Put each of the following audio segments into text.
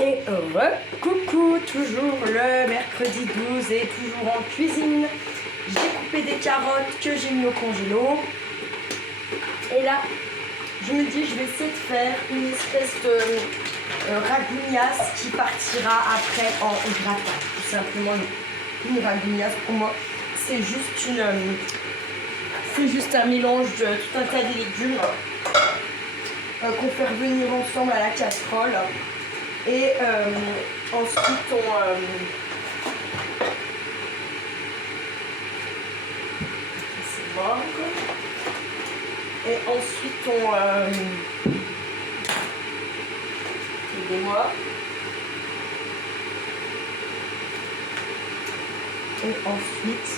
Et coucou, toujours le mercredi 12 et toujours en cuisine. J'ai coupé des carottes que j'ai mis au congélo. Et là, je me dis, je vais essayer de faire une espèce de ragougnasse qui partira après en gratin. Tout simplement, une ragougnasse pour moi, c'est juste un mélange de tout un tas de légumes qu'on fait revenir ensemble à la casserole. Et ensuite c'est mort. Et ensuite aidez-moi. Et ensuite,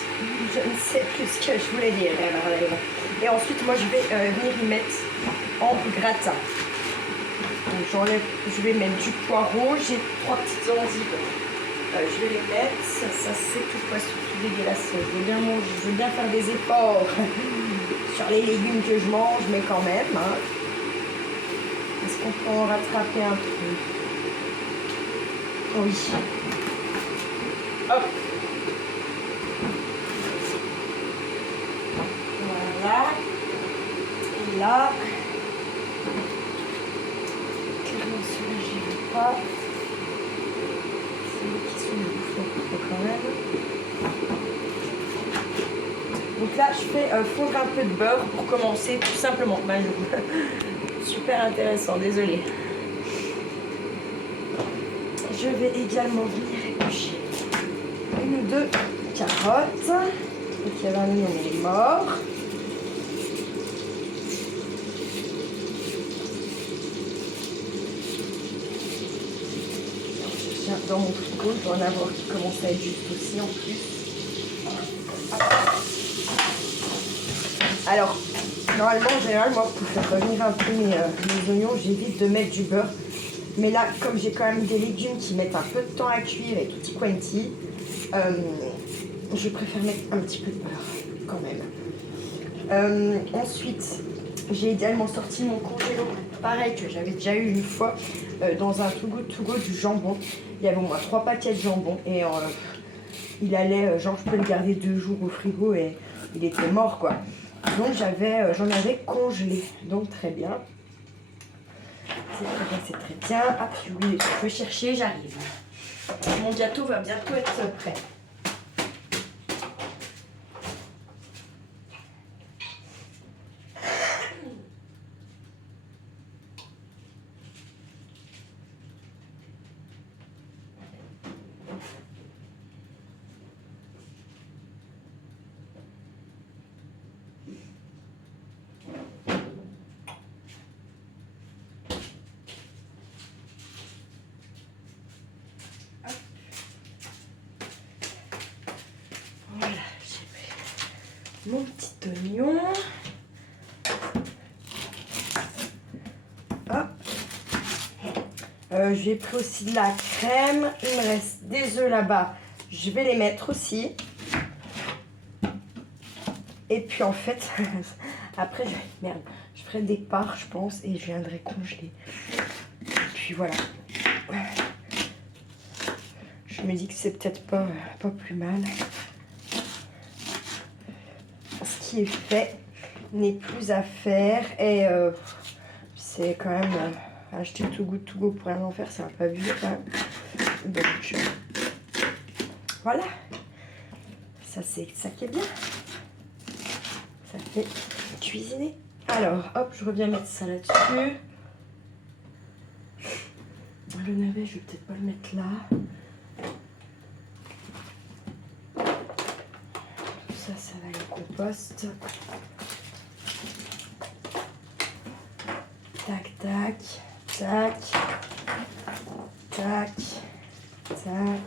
je ne sais plus ce que je voulais dire. Et ensuite, moi, je vais venir y mettre en gratin. Donc j'enlève, je vais mettre du poireau, j'ai 3 petites endives. Je vais les mettre, ça c'est tout poisson, tout dégueulasse. Je veux bien manger, je veux bien faire des efforts sur les légumes que je mange, mais quand même. Hein. Est-ce qu'on peut en rattraper un peu? Oui. Hop. Voilà. Et là. Pas. C'est eux qui sont bouffés quand même. Donc là, je fais fondre un peu de beurre pour commencer, tout simplement. Super intéressant, désolée. Je vais également venir éplucher une ou deux carottes. Donc il y avait un mignon, mais il est mort. Dans mon frigo, je dois en avoir qui commence à être juste aussi en plus. Alors, normalement, en général, moi, pour faire revenir un peu mes oignons, j'évite de mettre du beurre. Mais là, comme j'ai quand même des légumes qui mettent un peu de temps à cuire et tutti quanti, je préfère mettre un petit peu de beurre quand même. Ensuite, j'ai également sorti mon congélo, pareil que j'avais déjà eu une fois, dans un to go du jambon. Il y avait au moins 3 paquets de jambon et il allait, genre je peux le garder 2 jours au frigo et il était mort quoi. Donc j'en avais congelé, donc très bien. C'est très bien. Ah oui, je vais chercher, j'arrive. Mon gâteau va bientôt être prêt. Mon petit oignon. Hop. J'ai pris aussi de la crème. Il me reste des œufs là-bas. Je vais les mettre aussi. Et puis en fait, après, je ferai des parts, je pense, et je viendrai congeler. Et puis voilà. Je me dis que c'est peut-être pas plus mal. Ce qui est fait n'est plus à faire et c'est quand même acheter Too Good To Go pour rien en faire, ça va pas vite quand même. Donc voilà, ça c'est ça qui est bien, ça fait cuisiner. Alors hop, je reviens mettre ça là-dessus. Le navet, je vais peut-être pas le mettre là. Ça va aller au compost. Tac, tac, tac, tac, tac,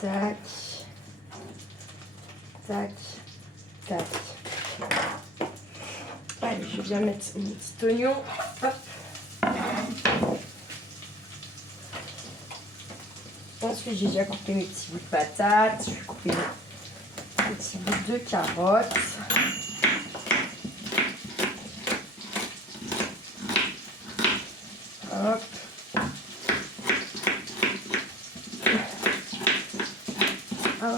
tac, tac, tac. Allez, je viens mettre mon petit oignon. Hop. Ensuite, j'ai déjà coupé mes petits bouts de patates. Je vais couper mes petits bouts de carottes. Hop.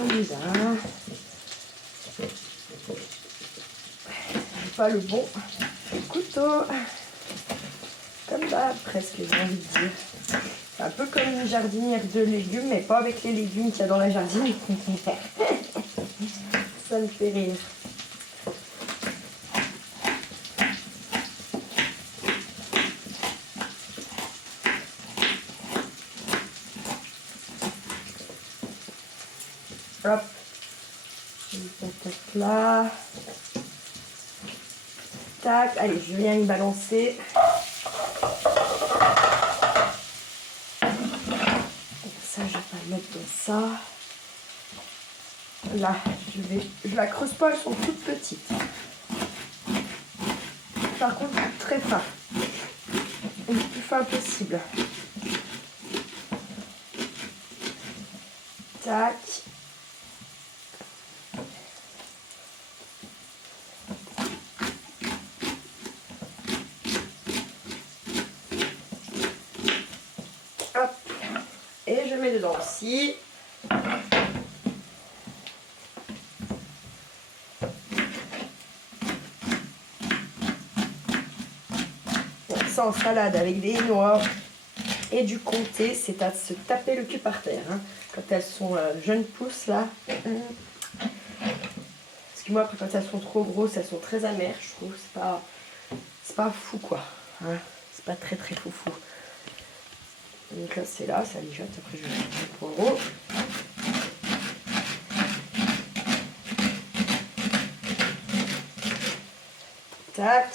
y va. J'ai pas le bon couteau. Comme ça, presque, j'ai envie de dire. C'est un peu comme une jardinière de légumes, mais pas avec les légumes qu'il y a dans la jardine. Ça me fait rire. Hop, une patate là. Tac, allez, je viens y balancer. Ça, je vais pas le mettre dans ça. Là, je la creuse pas, elles sont toutes petites. Par contre, très fin. Le plus fin possible. Tac. Hop. Et je mets dedans aussi. Ça en salade avec des noix et du comté, c'est à se taper le cul par terre. Hein. Quand elles sont jeunes pousses là. Parce que moi après quand elles sont trop grosses, elles sont très amères, je trouve. C'est pas fou quoi. Hein. C'est pas très très fou. Donc là c'est là, ça mijote, après je vais mettre le poireau. Tac.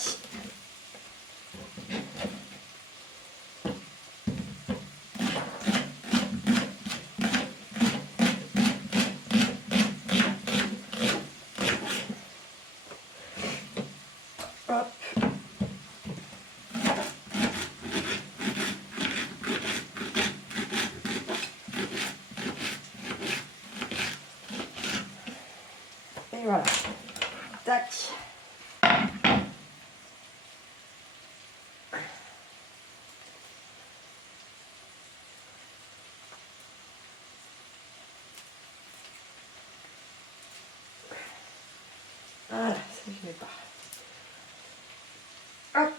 Hop. Et voilà. Tac. Voilà, ça je mets pas. Hop.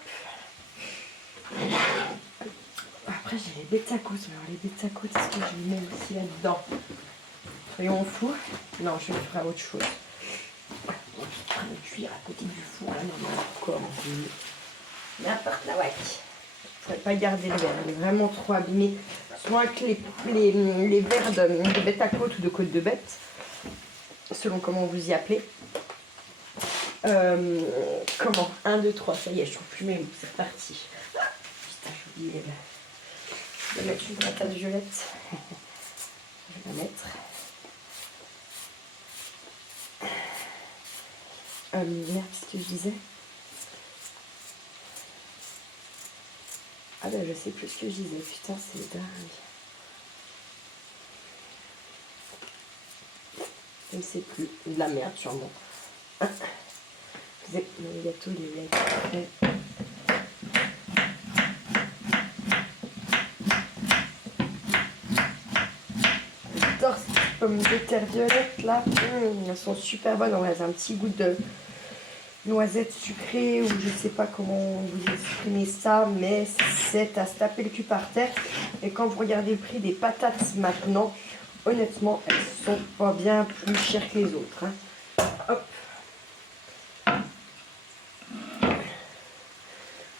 Après j'ai les bêta-côtes, mais alors les bêta-côtes, est-ce que je les mets aussi là-dedans? Soyons fous. Non, je vais faire autre chose. On va prendre le cuire à côté du four, là, non, mais encore. N'importe la wack. Je ne pourrais pas garder le verre, il est vraiment trop abîmé. Souvent avec les verres de bêta-côte ou de côte de bête, selon comment vous y appelez. Comment 1, 2, 3, ça y est, je trouve plus mes mots, c'est reparti. Ah, putain, j'ai oublié de mettre une patate violette. Je vais la mettre. Merde, ce que je disais. Ah ben je sais plus ce que je disais, putain c'est dingue. Je ne sais plus, de la merde sûrement. Mon gâteau il est fait. J'adore ces pommes de terre violettes là. Elles sont super bonnes, elles ont un petit goût de noisette sucrée ou je sais pas comment vous exprimez ça, mais c'est à se taper le cul par terre. Et quand vous regardez le prix des patates maintenant, honnêtement elles sont pas bien plus chères que les autres. Hein. Hop.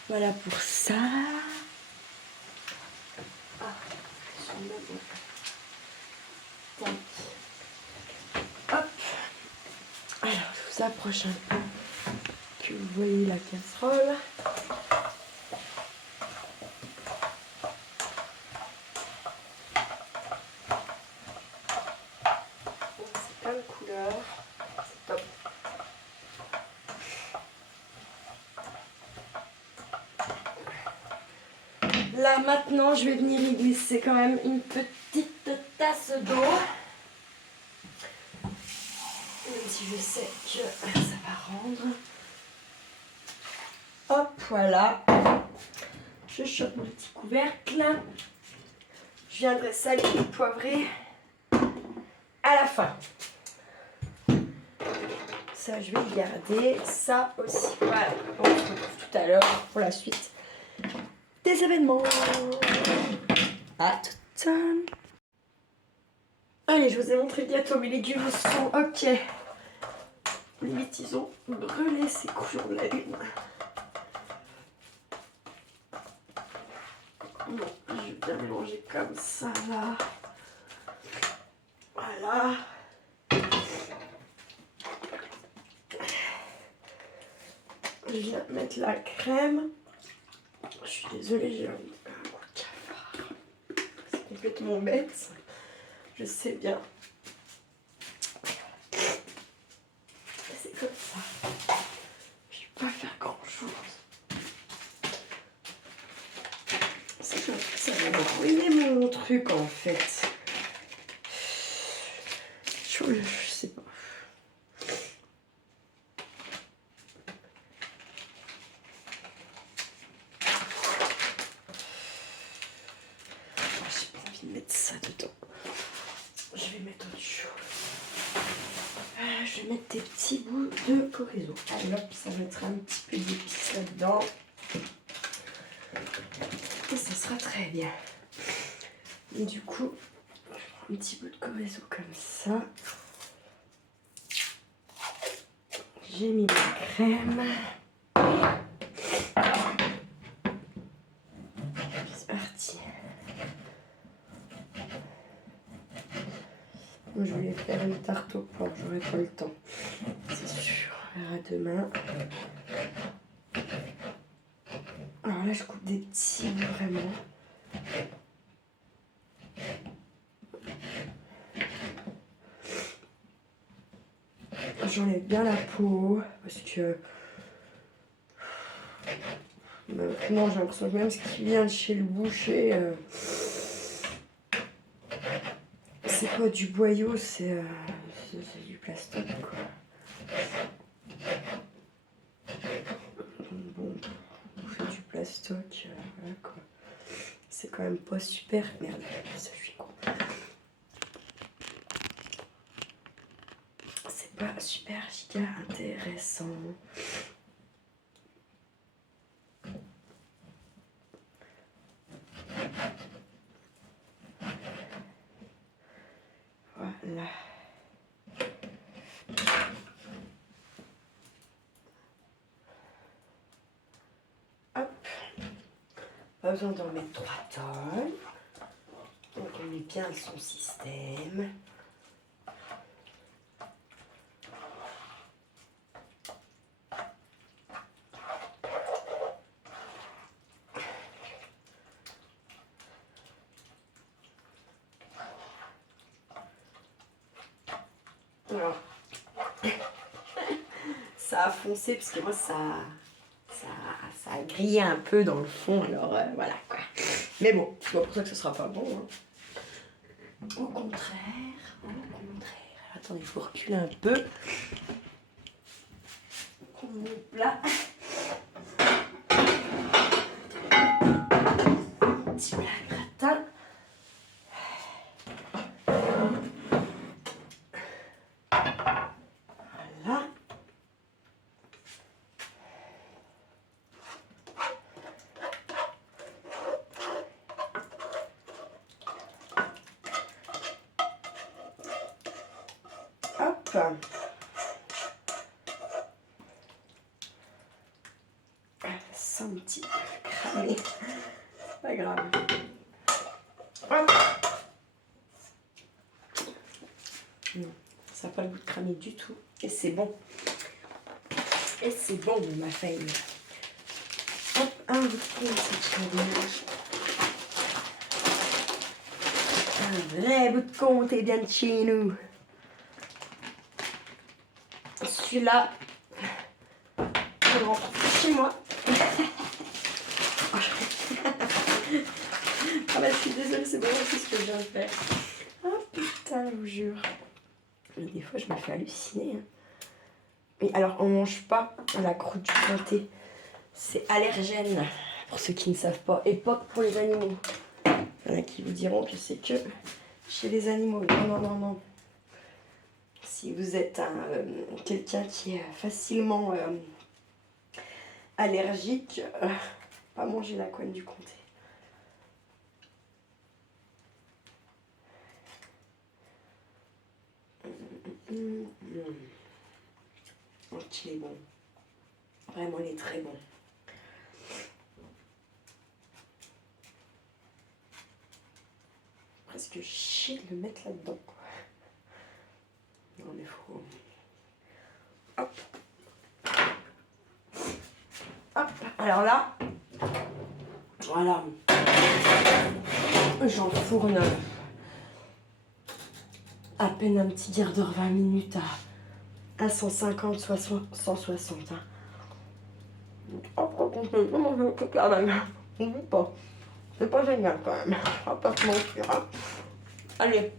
Voilà pour ça. Ah, hop. Alors, je vous approche un peu que vous voyez la casserole. C'est plein de couleurs. C'est top. Là maintenant je vais venir y glisser quand même une petite tasse d'eau. Même si je sais que ça va rendre. Hop, voilà. Je chope mon petit couvercle. Je viendrai saler et poivrer à la fin. Ça, je vais le garder. Ça aussi. Voilà. On se retrouve tout à l'heure pour la suite des événements. À tout à l'heure. Allez, je vous ai montré le gâteau. Mes légumes sont ok. Limite, ils ont brûlé ces couches de la lune. Bon, je vais bien mélanger comme ça, là. Voilà. Je viens mettre la crème. Je suis désolée, j'ai un coup de cafard. C'est complètement bête. Je sais bien. C'est comme ça. Je ne vais pas faire grand chose. Ça va me ruiner mon truc en fait. Je sais pas. J'ai pas envie de mettre ça dedans. Je vais mettre autre chose. Je vais mettre des petits bouts de chorizo. Allez hop, ça mettra un petit peu d'épices là-dedans. Et ça sera très bien. Et du coup, je prends un petit bout de chorizo comme ça. J'ai mis ma crème. C'est parti. Je voulais faire une tarte au porc, j'aurai pas le temps. C'est sûr. On verra demain. Alors là, je coupe des petits bouts vraiment. J'enlève bien la peau parce que maintenant j'ai l'impression que même ce qui vient de chez le boucher, c'est pas du boyau, c'est du plastoc quoi. Bon, on fait du plastoc, voilà quoi. C'est quand même pas super. Merde, ça je suis con. C'est pas super giga intéressant. Voilà. Hop. Pas besoin d'en mettre 3 tonnes. Donc on met bien son système. Alors, ça a foncé parce que moi ça a grillé un peu dans le fond, alors voilà quoi. Mais bon, c'est pas pour ça que ce sera pas bon. Hein. Au contraire, au contraire. Attendez, il faut reculer un peu. Prendre mon plat. Un petit plat gratin. Voilà. Hop. Ça un petit peu cramé. C'est pas grave. Hop. Ça n'a pas le goût de cramer du tout. Et c'est bon. Et c'est bon, ma femme. Hop, un bout de compte, un vrai bout de compte et bien de chez nous. Celui-là, je le rentre chez moi. Ah bah je suis désolée, c'est vraiment tout ce que je viens de faire. Oh putain, je vous jure. Des fois, je me fais halluciner. Et alors, on mange pas la croûte du comté. C'est allergène, pour ceux qui ne savent pas. Et pas pour les animaux. Il y en a qui vous diront que c'est que chez les animaux. Non, non, non, non. Si vous êtes quelqu'un qui est facilement allergique, pas manger la couenne du comté. Donc il est bon. Vraiment, il est très bon. Presque chier de le mettre là-dedans. Non mais faut... Hop. Hop. Alors là, voilà. J'enfourne à peine un petit quart d'heure, 20 minutes à 150, 160. Hein. Oh, quand même. C'est pas génial quand même. On va pas se mentir. Hein. Allez.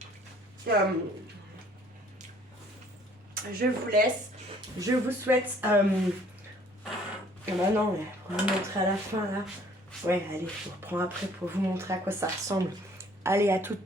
Je vous laisse. Je vous souhaite... bah non, mais pour vous montrer à la fin là. Ouais, allez, je vous reprends après pour vous montrer à quoi ça ressemble. Allez, à tout.